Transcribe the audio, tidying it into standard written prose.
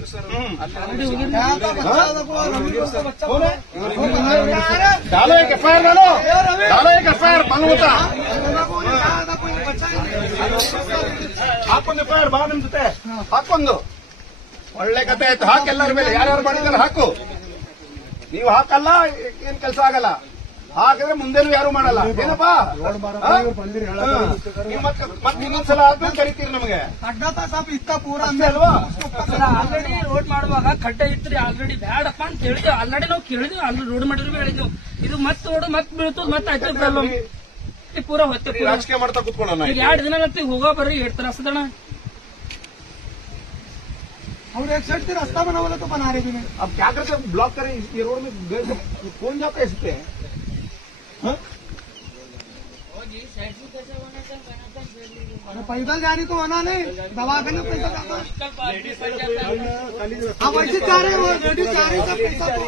ಹೋಗಿರಿ ಸರ್ डालो एक एफआईआर डालो एक एफआईआर मालूम होता ಹಾಕೊಂದು ಎಫ್ಐಆರ್ ಬಾ ನಿಮ್ ಜೊತೆ ಹಾಕೊಂದು ಒಳ್ಳೆ ಕತೆ ಆಯ್ತು. ಹಾಕಿ ಎಲ್ಲರ ಮೇಲೆ ಯಾರ್ಯಾರು ಮಾಡಿದಾರೆ ಹಾಕು. ನೀವು ಹಾಕಲ್ಲ ಏನ್ ಕೆಲಸ ಆಗಲ್ಲ. ಹಾಕಿದ್ರೆ ಮುಂದೇನು ಯಾರು ಮಾಡಲ್ಲ. ಏನಪ್ಪಾ ಮತ್ತೆ ಇನ್ನೊಂದ್ಸಲ ಆದ್ಮೇಲೆ ಕರಿತೀರಿ ನಮಗೆ ಪೂರ ಅಲ್ವಾ? ಆಲ್ರೆಡಿ ರೋಡ್ ಮಾಡುವಾಗ ಖಡ್ಡ ಇತ್ರಿ ಆಲ್ರೆಡಿ ಬ್ಯಾಡಪ್ಪ ಅಂತ ಹೇಳಿದ್ವಿ. ಆಲ್ರೆಡಿ ನಾವು ಕೇಳಿದ್ವಿ. ಆಲ್ರೆಡಿ ರೋಡ್ ಮಾಡಿದ್ವಿ ಹೇಳಿದ್ವಿ. ಇದು ಮತ್ತೆ ರೋಡ್ ಮತ್ತೆ ಬೀಳ್ತದ ಮತ್ತೆ ಆಯ್ತು ಪ್ರಾಬ್ಲಮ್ ಪೂರ ಹೊತ್ತೆ ರಾಜಕೀಯ ಮಾಡ್ತಾ ಕುತ್ಕೊಳ್ಳೋಣ. ಈಗ 2 ದಿನ ಮತ್ತೆ ಹೋಗೋ ಬರ್ರಿ 8 ತರ असदण और एक साइड से रास्ता बना वाला तो बना रहे भी नहीं. अब क्या करते ब्लॉक करें ये रोड में कौन जाता है इस पे? पैदल जाने तो आना नहीं दवाखाने पैसा जाता है. अब ऐसे जा रहे हो लेडीज जा रही है पैसा तो